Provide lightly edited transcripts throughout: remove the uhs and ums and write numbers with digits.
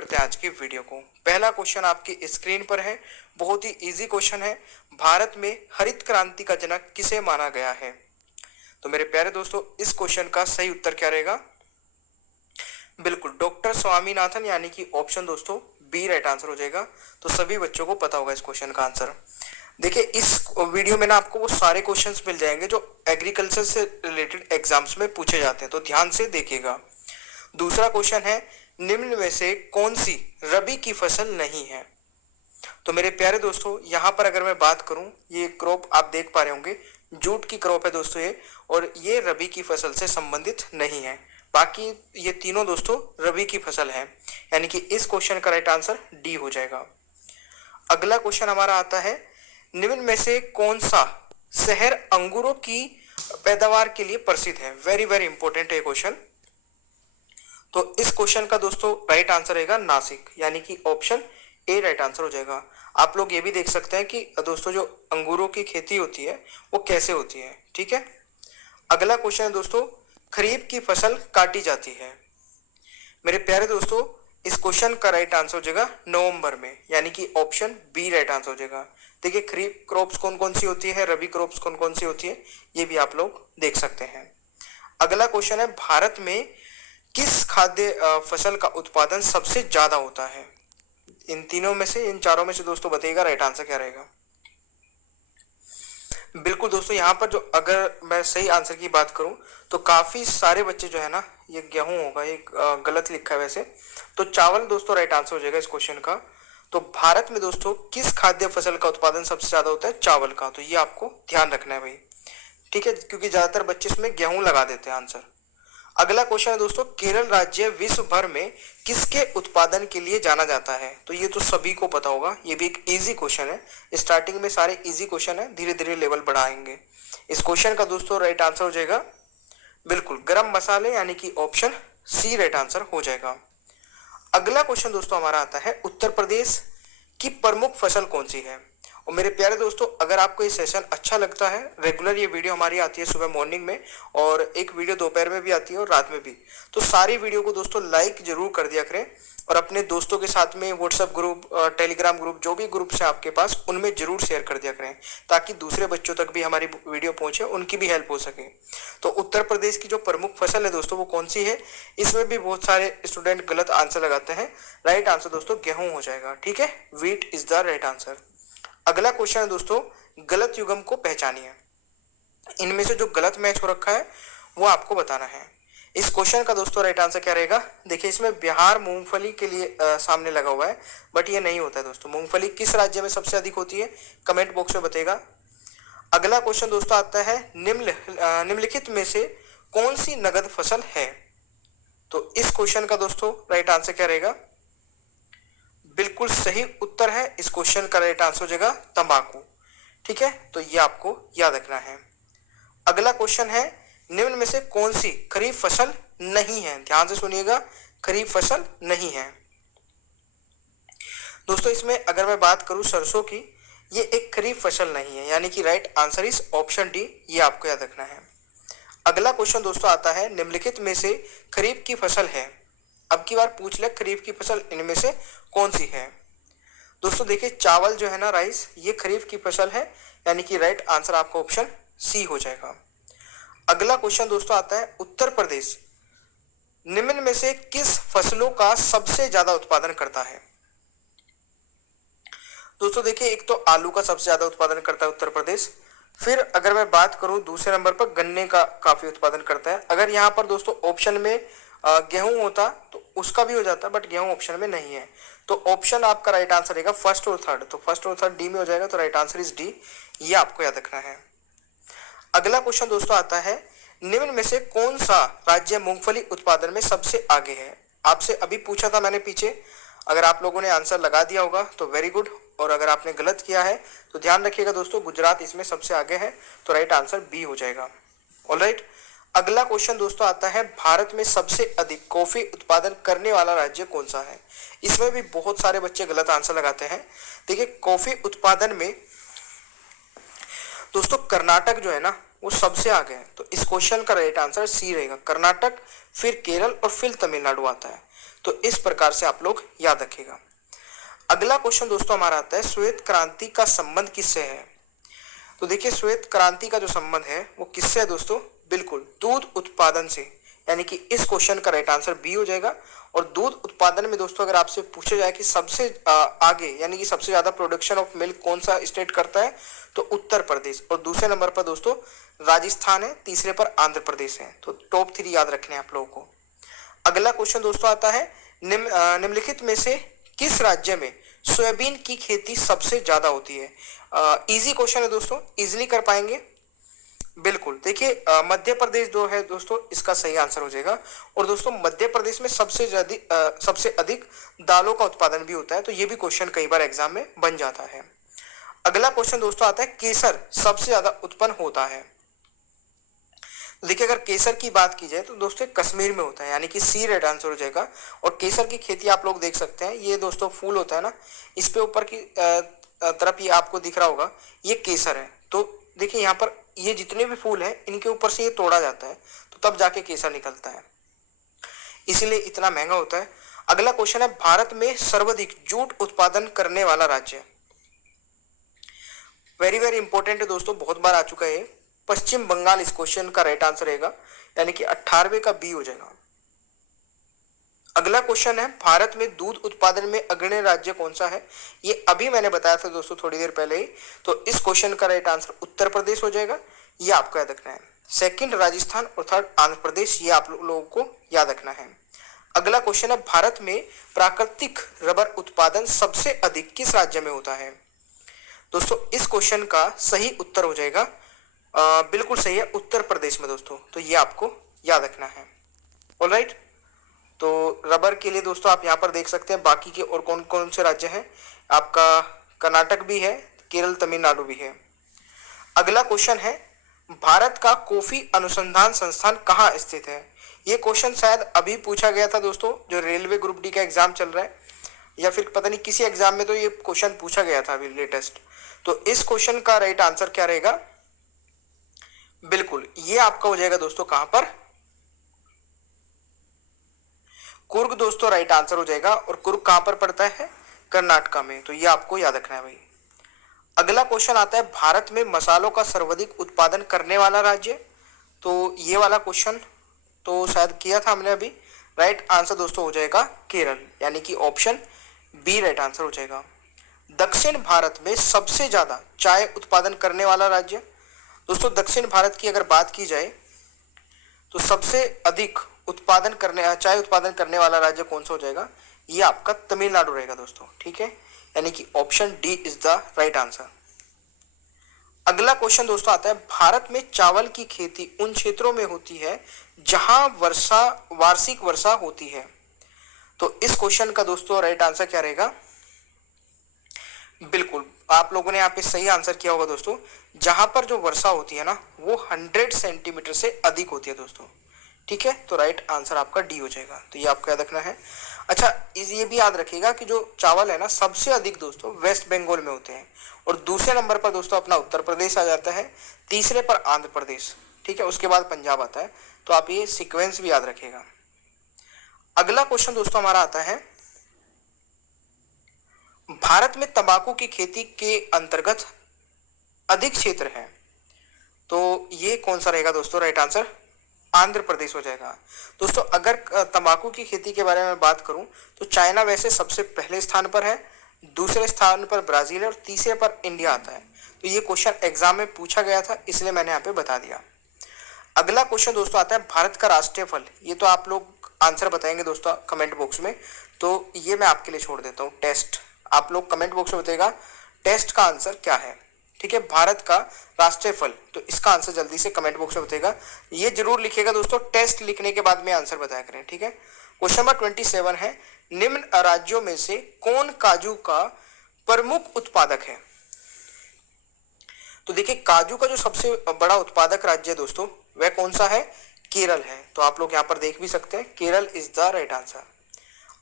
करते हैं आज की वीडियो को। पहला क्वेश्चन आपकी स्क्रीन पर है, बहुत ही इजी क्वेश्चन है। भारत में हरित क्रांति का जनक किसे माना गया है? तो मेरे प्यारे दोस्तों, इस क्वेश्चन का सही उत्तर क्या रहेगा? बिल्कुल डॉक्टर स्वामीनाथन, यानी कि ऑप्शन दोस्तों बी राइट आंसर हो जाएगा। तो सभी बच्चों को पता होगा इस क्वेश्चन का आंसर। देखिए, इस वीडियो में ना आपको वो सारे क्वेश्चंस मिल जाएंगे जो एग्रीकल्चर से रिलेटेड एग्जाम्स में पूछे जाते हैं, तो ध्यान से देखिएगा। दूसरा क्वेश्चन है, निम्न में से कौन सी रबी की फसल नहीं है? तो मेरे प्यारे दोस्तों, यहाँ पर अगर मैं बात करूँ, ये क्रॉप आप देख पा रहे होंगे, जूट की क्रॉप है दोस्तों ये, और ये रबी की फसल से संबंधित नहीं है। बाकी ये तीनों दोस्तों रबी की फसल है, यानी कि इस क्वेश्चन का राइट आंसर डी हो जाएगा। अगला क्वेश्चन हमारा आता है, निम्न में से कौन सा शहर अंगूरों की पैदावार के लिए प्रसिद्ध है? वेरी वेरी इंपॉर्टेंट है क्वेश्चन। तो इस क्वेश्चन का दोस्तों राइट आंसर रहेगा नासिक, यानी कि ऑप्शन ए राइट आंसर हो जाएगा। आप लोग ये भी देख सकते हैं कि दोस्तों जो अंगूरों की खेती होती है वो कैसे होती है, ठीक है। अगला क्वेश्चन है दोस्तों, खरीफ की फसल काटी जाती है। मेरे प्यारे दोस्तों, इस क्वेश्चन का राइट आंसर हो जाएगा नवंबर में, यानी कि ऑप्शन बी राइट आंसर हो जाएगा। देखिए, खरीफ क्रॉप्स कौन कौन सी होती है, रबी क्रॉप्स कौन कौन सी होती है, ये भी आप लोग देख सकते हैं। अगला क्वेश्चन है, भारत में किस खाद्य फसल का उत्पादन सबसे ज्यादा होता है? इन तीनों में से, इन चारों में से दोस्तों बताइएगा राइट आंसर क्या रहेगा। बिल्कुल दोस्तों, यहाँ पर जो अगर मैं सही आंसर की बात करूँ तो काफी सारे बच्चे जो है ना, ये गेहूं होगा, ये गलत लिखा है वैसे। तो चावल दोस्तों राइट आंसर हो जाएगा इस क्वेश्चन का। तो भारत में दोस्तों किस खाद्य फसल का उत्पादन सबसे ज्यादा होता है? चावल का। तो ये आपको ध्यान रखना है भाई, ठीक है, क्योंकि ज्यादातर बच्चे इसमें गेहूं लगा देते हैं आंसर। अगला क्वेश्चन है दोस्तों, केरल राज्य विश्व भर में किसके उत्पादन के लिए जाना जाता है? तो ये तो सभी को पता होगा, ये भी एक इजी क्वेश्चन है। स्टार्टिंग में सारे इजी क्वेश्चन है, धीरे धीरे लेवल बढ़ाएंगे। इस क्वेश्चन का दोस्तों राइट आंसर हो जाएगा बिल्कुल गरम मसाले, यानी कि ऑप्शन सी राइट आंसर हो जाएगा। अगला क्वेश्चन दोस्तों हमारा आता है, उत्तर प्रदेश की प्रमुख फसल कौन सी है? और मेरे प्यारे दोस्तों, अगर आपको ये सेशन अच्छा लगता है, रेगुलर ये वीडियो हमारी आती है सुबह मॉर्निंग में, और एक वीडियो दोपहर में भी आती है और रात में भी, तो सारी वीडियो को दोस्तों लाइक जरूर कर दिया करें, और अपने दोस्तों के साथ में व्हाट्सएप ग्रुप, टेलीग्राम ग्रुप, जो भी ग्रुप्स हैं आपके पास, उनमें जरूर शेयर कर दिया करें, ताकि दूसरे बच्चों तक भी हमारी वीडियो पहुंचे, उनकी भी हेल्प हो सके। तो उत्तर प्रदेश की जो प्रमुख फसल है दोस्तों वो कौन सी है? इसमें भी बहुत सारे स्टूडेंट गलत आंसर लगाते हैं। राइट आंसर दोस्तों गेहूं हो जाएगा, ठीक है, wheat is the right answer. अगला क्वेश्चन है दोस्तों, गलत युग्म को पहचानिए। इनमें से जो गलत मैच हो रखा है वो आपको बताना है। इस क्वेश्चन का दोस्तों राइट आंसर क्या रहेगा? देखिए, इसमें बिहार मूंगफली के लिए सामने लगा हुआ है, बट ये नहीं होता है दोस्तों। मूंगफली किस राज्य में सबसे अधिक होती है? कमेंट बॉक्स में बताइएगा। अगला क्वेश्चन दोस्तों आता है, निम्नलिखित में से कौन सी नगद फसल है? तो इस क्वेश्चन का दोस्तों राइट आंसर क्या रहेगा? बिल्कुल सही उत्तर है, इस क्वेश्चन का राइट आंसर हो जाएगा तंबाकू, ठीक है, तो ये आपको याद रखना है। अगला क्वेश्चन है, निम्न में से कौन सी खरीफ फसल नहीं है? ध्यान से सुनिएगा, खरीफ फसल नहीं है दोस्तों। इसमें अगर मैं बात करूं सरसों की, ये एक खरीफ फसल नहीं है, यानी कि right answer is option D, ये आपको याद रखना है। अगला क्वेश्चन दोस्तों आता है, निम्नलिखित में से खरीफ की फसल है, अब की बार पूछ ले खरीफ की फसल इनमें से कौन सी है? दोस्तों देखिए, चावल जो है ना, राइस, ये खरीफ की फसल है, यानी कि राइट आंसर आपका ऑप्शन सी हो जाएगा। अगला क्वेश्चन दोस्तों आता है, उत्तर प्रदेश निम्न में से किस फसलों का सबसे ज्यादा उत्पादन करता है? दोस्तों देखिए, एक तो आलू का सबसे ज्यादा उत्पादन करता है उत्तर प्रदेश। फिर अगर मैं बात करूं, दूसरे नंबर पर गन्ने का काफी उत्पादन करता है। अगर यहाँ पर दोस्तों ऑप्शन में गेहूं होता तो उसका भी हो जाता, बट गेहूं ऑप्शन में नहीं है, तो ऑप्शन आपका राइट आंसर रहेगा फर्स्ट और थर्ड। तो फर्स्ट और थर्ड डी में हो जाएगा, तो राइट आंसर इज डी, ये आपको याद रखना है। अगला क्वेश्चन दोस्तों आता है, निम्न में से कौन सा राज्य मूंगफली उत्पादन में सबसे आगे है? आपसे अभी पूछा था मैंने पीछे, अगर आप लोगों ने आंसर लगा दिया होगा तो वेरी गुड, और अगर आपने गलत किया है तो ध्यान रखिएगा दोस्तों, गुजरात इसमें सबसे आगे है, तो राइट आंसर बी हो जाएगा। ऑलराइट, अगला क्वेश्चन दोस्तों आता है, भारत में सबसे अधिक कॉफी उत्पादन करने वाला राज्य कौन सा है? इसमें भी बहुत सारे बच्चे गलत आंसर लगाते हैं। देखिए, कॉफी उत्पादन में दोस्तों कर्नाटक जो है ना वो सबसे आगे है, तो इस क्वेश्चन का राइट आंसर सी रहेगा, कर्नाटक, फिर केरल और फिर तमिलनाडु आता है। तो इस प्रकार से आप लोग याद रखिएगा। अगला क्वेश्चन दोस्तों हमारा आता है श्वेत क्रांति का संबंध किससे है। तो देखिए श्वेत क्रांति का जो संबंध है वो किससे है दोस्तों, बिल्कुल दूध उत्पादन से, यानी कि इस क्वेश्चन का राइट आंसर बी हो जाएगा। और दूध उत्पादन में दोस्तों अगर आपसे पूछा जाए कि सबसे आगे यानी कि सबसे ज्यादा प्रोडक्शन ऑफ मिल्क कौन सा स्टेट करता है, तो उत्तर प्रदेश, और दूसरे नंबर पर दोस्तों राजस्थान है, तीसरे पर आंध्र प्रदेश है। तो टॉप 3 याद रखने हैं आप लोगों को। अगला क्वेश्चन दोस्तों आता है निम्नलिखित में से किस राज्य में सोयाबीन की खेती सबसे ज्यादा होती है। इजी क्वेश्चन है दोस्तों, इजीली कर पाएंगे। बिल्कुल देखिए मध्य प्रदेश जो है दोस्तों इसका सही आंसर हो जाएगा। और दोस्तों मध्य प्रदेश में सबसे अधिक दालों का उत्पादन भी होता है, तो ये भी क्वेश्चन कई बार एग्जाम में बन जाता है। अगला क्वेश्चन दोस्तों आता है केसर सबसे ज्यादा उत्पन्न होता है। देखिए अगर केसर की बात की जाए तो दोस्तों कश्मीर में होता है, यानी कि सी राइट आंसर हो जाएगा। और केसर की खेती आप लोग देख सकते हैं, ये दोस्तों फूल होता है ना, इस पे ऊपर की तरफ ये आपको दिख रहा होगा, ये केसर है। तो देखिए यहाँ पर ये जितने भी फूल हैं इनके ऊपर से ये तोड़ा जाता है, तो तब जाके केसर निकलता है, इसीलिए इतना महंगा होता है। अगला क्वेश्चन है भारत में सर्वाधिक जूट उत्पादन करने वाला राज्य। वेरी वेरी इंपॉर्टेंट है दोस्तों, बहुत बार आ चुका है। पश्चिम बंगाल इस क्वेश्चन का राइट आंसर रहेगा, यानी कि 18वें का बी हो जाएगा। अगला क्वेश्चन है भारत में दूध उत्पादन में अग्रणी राज्य कौन सा है। ये अभी मैंने बताया था दोस्तों थोड़ी देर पहले ही। तो इस क्वेश्चन का राइट आंसर उत्तर प्रदेश हो जाएगा, ये आपको याद रखना है। सेकंड राजस्थान और थर्ड आंध्र प्रदेश, ये आप लोगों को याद रखना है। अगला क्वेश्चन है भारत में प्राकृतिक रबर उत्पादन सबसे अधिक किस राज्य में होता है। दोस्तों इस क्वेश्चन का सही उत्तर हो जाएगा बिल्कुल सही है, उत्तर प्रदेश में दोस्तों, तो ये आपको याद रखना है। ऑलराइट, तो रबर के लिए दोस्तों आप यहाँ पर देख सकते हैं बाकी के और कौन कौन से राज्य हैं। आपका कर्नाटक भी है, केरल, तमिलनाडु भी है। अगला क्वेश्चन है भारत का कॉफी अनुसंधान संस्थान कहाँ स्थित है। ये क्वेश्चन शायद अभी पूछा गया था दोस्तों, जो रेलवे ग्रुप डी का एग्जाम चल रहा है, या फिर पता नहीं किसी एग्जाम में तो ये क्वेश्चन पूछा गया था अभी लेटेस्ट। तो इस क्वेश्चन का राइट आंसर क्या रहेगा, बिल्कुल ये आपका हो जाएगा दोस्तों कहां पर, कुर्ग दोस्तों राइट आंसर हो जाएगा। और कुर्ग कहां पर पड़ता है, कर्नाटका में, तो ये आपको याद रखना है भाई। अगला क्वेश्चन आता है भारत में मसालों का सर्वाधिक उत्पादन करने वाला राज्य। तो ये वाला क्वेश्चन तो शायद किया था हमने अभी। राइट आंसर दोस्तों हो जाएगा केरल, यानी कि ऑप्शन बी राइट आंसर हो जाएगा। दक्षिण भारत में सबसे ज्यादा चाय उत्पादन करने वाला राज्य। दोस्तों दक्षिण भारत की अगर बात की जाए तो सबसे अधिक चाय उत्पादन करने वाला राज्य कौन सा हो जाएगा, ये आपका तमिलनाडु रहेगा दोस्तों, ठीक है, यानी कि option D is the right answer. अगला क्वेश्चन दोस्तों आता है भारत में चावल की खेती उन क्षेत्रों में होती है जहां वार्षिक वर्षा होती है। तो इस क्वेश्चन का दोस्तों राइट आंसर क्या रहेगा, बिल्कुल आप लोगों ने यहाँ पे सही आंसर किया होगा दोस्तों। जहां पर जो वर्षा होती है ना वो 100 सेंटीमीटर से अधिक होती है दोस्तों, ठीक है, तो राइट आंसर आपका डी हो जाएगा। तो ये आपको याद रखना है। अच्छा ये भी याद रखिएगा कि जो चावल है ना सबसे अधिक दोस्तों वेस्ट बंगाल में होते हैं, और दूसरे नंबर पर दोस्तों अपना उत्तर प्रदेश आ जाता है, तीसरे पर आंध्र प्रदेश, ठीक है, उसके बाद पंजाब आता है। तो आप ये सिक्वेंस भी याद रखिएगा। अगला क्वेश्चन दोस्तों हमारा आता है भारत में तंबाकू की खेती के अंतर्गत अधिक क्षेत्र है। तो ये कौन सा रहेगा दोस्तों, राइट आंसर आंध्र प्रदेश हो जाएगा। दोस्तों अगर तंबाकू की खेती के बारे में बात करूं तो चाइना वैसे सबसे पहले स्थान पर है, दूसरे स्थान पर ब्राजील है, और तीसरे पर इंडिया आता है। तो ये क्वेश्चन एग्जाम में पूछा गया था, इसलिए मैंने यहाँ पे बता दिया। अगला क्वेश्चन दोस्तों आता है भारत का राष्ट्रीय फल। ये तो आप लोग आंसर बताएंगे दोस्तों कमेंट बॉक्स में, तो ये मैं आपके लिए छोड़ देता हूँ टेस्ट। आप लोग कमेंट बॉक्स में बताइएगा टेस्ट का आंसर क्या है, ठीक है, भारत का राष्ट्रीय फल। तो इसका आंसर जल्दी से कमेंट बॉक्स में बताइएगा, ये जरूर लिखिएगा दोस्तों, टेस्ट लिखने के बाद में आंसर बताया करें, ठीक है। क्वेश्चन नंबर 27 है निम्न राज्यों में से कौन काजू का प्रमुख उत्पादक है। तो देखिए काजू का जो सबसे बड़ा उत्पादक राज्य है दोस्तों वह कौन सा है, केरल है। तो आप लोग यहाँ पर देख भी सकते हैं, Kerala is the right answer.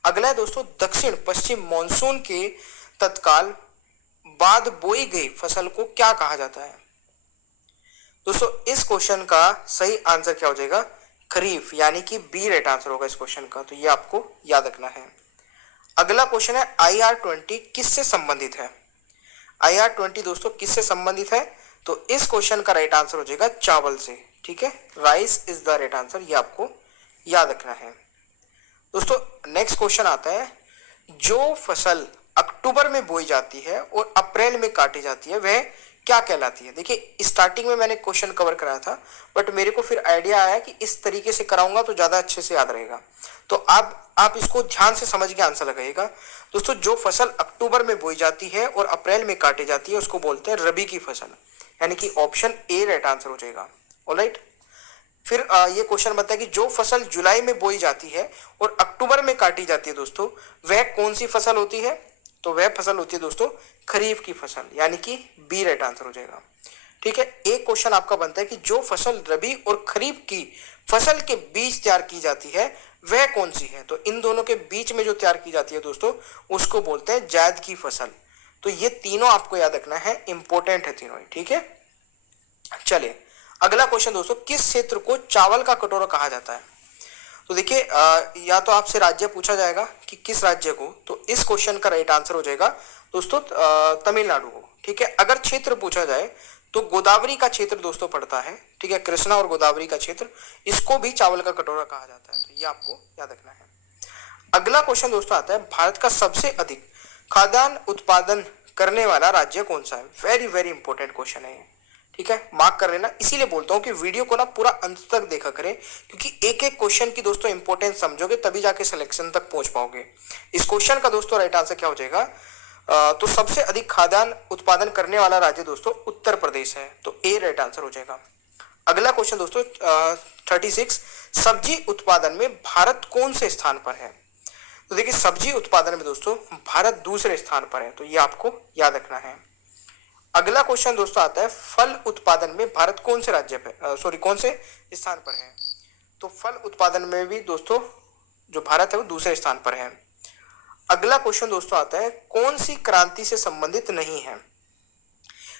अगला है दोस्तों दक्षिण पश्चिम मानसून के तत्काल बाद बोई गई फसल को क्या कहा जाता है। दोस्तों इस क्वेश्चन का सही आंसर क्या हो जाएगा, खरीफ, यानी कि बी राइट आंसर होगा इस क्वेश्चन का, तो ये आपको याद रखना है। अगला क्वेश्चन है IR-20 किससे संबंधित है? IR-20 दोस्तों किससे संबंधित है? तो इस क्वेश्चन का राइट आंसर हो जाएगा चावल से, ठीक है, rice is the right answer, ये आपको याद रखना है। दोस्तों नेक्स्ट क्वेश्चन आता है, जो फसल अक्टूबर में बोई जाती है और अप्रैल में काटी जाती है वह क्या कहलाती है? देखिए स्टार्टिंग में मैंने क्वेश्चन कवर कराया था, बट मेरे को फिर आइडिया आया कि इस तरीके से कराऊंगा तो ज्यादा अच्छे से याद रहेगा, तो आप इसको ध्यान से समझ के आंसर लगाइएगा। दोस्तों जो फसल अक्टूबर में बोई जाती है और अप्रैल में काटी जाती है उसको बोलते हैं रबी की फसल, यानी कि ऑप्शन ए राइट आंसर हो जाएगा। ऑलराइट, फिर ये क्वेश्चन बनता है कि जो फसल जुलाई में बोई जाती है और अक्टूबर में काटी जाती है दोस्तों वह कौन सी फसल होती है? तो वह फसल होती है दोस्तों खरीफ की फसल, यानी कि बी राइट आंसर हो जाएगा। ठीक है, एक क्वेश्चन आपका बनता है कि जो फसल रबी और खरीफ की फसल के बीच तैयार की जाती है वह कौन सी है? तो इन दोनों के बीच में जो तैयार की जाती है दोस्तों उसको बोलते हैं जायद की फसल। तो ये तीनों आपको याद रखना है, इंपॉर्टेंट है तीनों ही, ठीक है। चलिए अगला क्वेश्चन दोस्तों, किस क्षेत्र को चावल का कटोरा कहा जाता है? तो देखिए या तो आपसे राज्य पूछा जाएगा कि किस राज्य को, तो इस क्वेश्चन का राइट आंसर हो जाएगा दोस्तों तमिलनाडु को, ठीक है। अगर क्षेत्र पूछा जाए तो गोदावरी का क्षेत्र दोस्तों पड़ता है, ठीक है, कृष्णा और गोदावरी का क्षेत्र, इसको भी चावल का कटोरा कहा जाता है, तो ये आपको याद रखना है। अगला क्वेश्चन दोस्तों आता है, भारत का सबसे अधिक खाद्यान्न उत्पादन करने वाला राज्य कौन सा है? वेरी वेरी इंपॉर्टेंट क्वेश्चन है ये, ठीक है, मार्क कर लेना। इसीलिए बोलता हूँ कि वीडियो को ना पूरा अंत तक देखा करें, क्योंकि एक एक क्वेश्चन की दोस्तों इंपॉर्टेंस समझोगे तभी जाके सिलेक्शन तक पहुंच पाओगे। इस क्वेश्चन का दोस्तों राइट आंसर क्या हो जाएगा? तो सबसे अधिक खाद्यान्न उत्पादन करने वाला राज्य दोस्तों उत्तर प्रदेश है, तो ए राइट आंसर हो जाएगा। अगला क्वेश्चन दोस्तों 36, सब्जी उत्पादन में भारत कौन से स्थान पर है? तो देखिए सब्जी उत्पादन में दोस्तों भारत दूसरे स्थान पर है, तो ये आपको याद रखना है। अगला क्वेश्चन दोस्तों आता है, फल उत्पादन में भारत कौन से राज्य पे कौन से स्थान पर है? तो फल उत्पादन में भी दोस्तों जो भारत है वो दूसरे स्थान पर है। अगला क्वेश्चन दोस्तों आता है, कौन सी क्रांति से संबंधित नहीं है?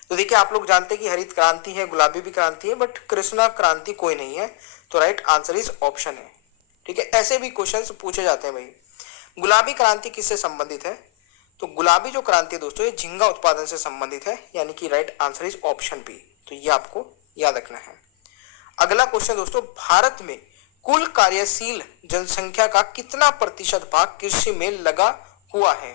तो देखिए आप लोग जानते हैं कि हरित क्रांति है, गुलाबी भी क्रांति है, बट कृष्णा क्रांति कोई नहीं है, तो राइट आंसर इज ऑप्शन है, ठीक है। ऐसे भी क्वेश्चन पूछे जाते हैं भाई, गुलाबी क्रांति किससे संबंधित है? तो गुलाबी जो क्रांति है दोस्तों ये झींगा उत्पादन से संबंधित है, यानी कि right answer is option B, तो ये आपको याद रखना है। अगला क्वेश्चन दोस्तों, भारत में कुल कार्यशील जनसंख्या का कितना प्रतिशत भाग कृषि में लगा हुआ है?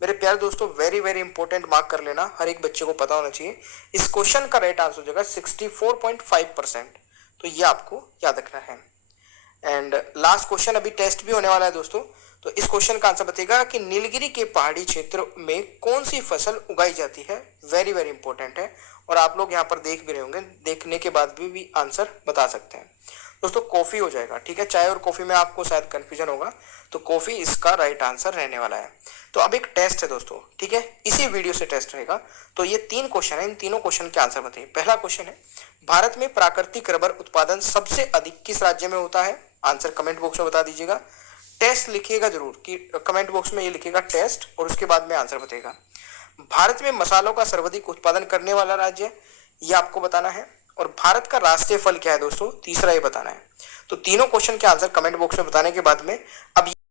मेरे प्यारे दोस्तों वेरी वेरी इंपॉर्टेंट, मार्क कर लेना, हर एक बच्चे को पता होना चाहिए। इस क्वेश्चन का राइट आंसर हो जाएगा 64.5%, तो ये आपको याद रखना है। एंड लास्ट क्वेश्चन, अभी टेस्ट भी होने वाला है दोस्तों, तो इस क्वेश्चन का आंसर बताइएगा कि नीलगिरी के पहाड़ी क्षेत्र में कौन सी फसल उगाई जाती है? वेरी वेरी इंपॉर्टेंट है, और आप लोग यहाँ पर देख भी रहे होंगे, देखने के बाद भी आंसर बता सकते हैं दोस्तों। कॉफी हो जाएगा, ठीक है, चाय और कॉफी में आपको शायद कंफ्यूजन होगा, तो कॉफी इसका राइट आंसर रहने वाला है। तो अब एक टेस्ट है दोस्तों, ठीक है, इसी वीडियो से टेस्ट रहेगा। तो ये 3 क्वेश्चन है, इन तीनों क्वेश्चन के आंसर बताइए। पहला क्वेश्चन है, भारत में प्राकृतिक रबर उत्पादन सबसे अधिक किस राज्य में होता है? आंसर कमेंट बॉक्स में बता दीजिएगा। टेस्ट लिखिएगा जरूर, कि कमेंट बॉक्स में ये लिखिएगा टेस्ट, और उसके बाद में आंसर बताएगा। भारत में मसालों का सर्वाधिक उत्पादन करने वाला राज्य, ये आपको बताना है। और भारत का राष्ट्रीय फल क्या है दोस्तों? तीसरा ये बताना है। तो तीनों क्वेश्चन के आंसर कमेंट बॉक्स में बताने के बाद में अब